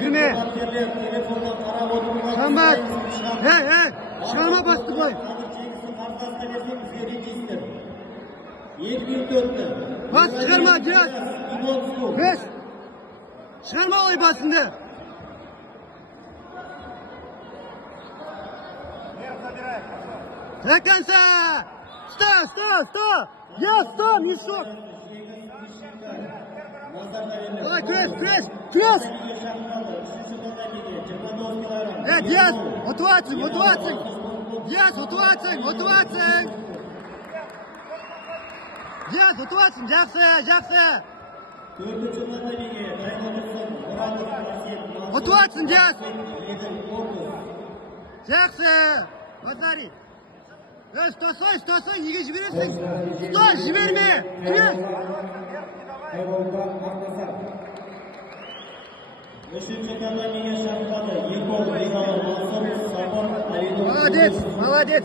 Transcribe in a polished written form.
Yürüme. Şambat. Hey. Şama bastı koy. Bas çıkarma Cihat. Beş. Çıkarma olayı basında. Заканца! Сто! Я сто, мешок! Давай, крес! Диас, мотивация! Диас, мотивация! Диас, мотивация! Жақсы! Мотивация, Диас! Жақсы! Смотри! Стой, неге жібересің? Стой, жіберме! Крес! Молодец!